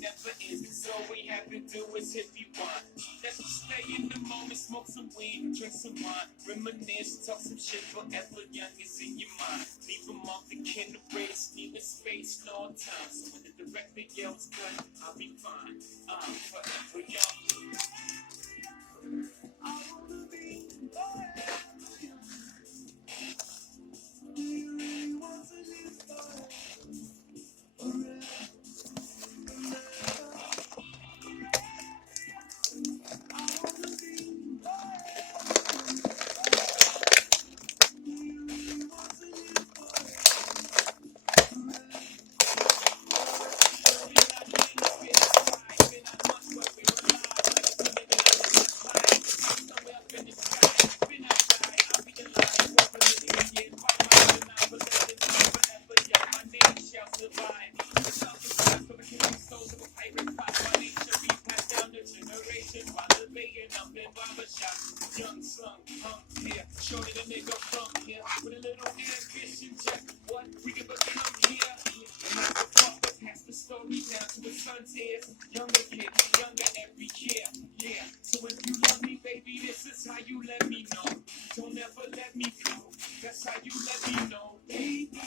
never ends. So all we have to do is hit rewind. Let's just stay in the moment, smoke some weed, drink some wine, reminisce, talk some shit forever young is in your mind. Leave them off the kinder race, neither space nor time. So when the director yells cut, I'll be fine. I'm forever young. I wanna be forever young. Do you really want to live forever? Young slung, here, shorty the nigga from here, with a little ambition, just what we can become here. And that's the fuck that pass the story down to the son's ears. Younger kid, younger every year, yeah. So if you love me, baby, this is how you let me know. Don't ever let me go. That's how you let me know, baby.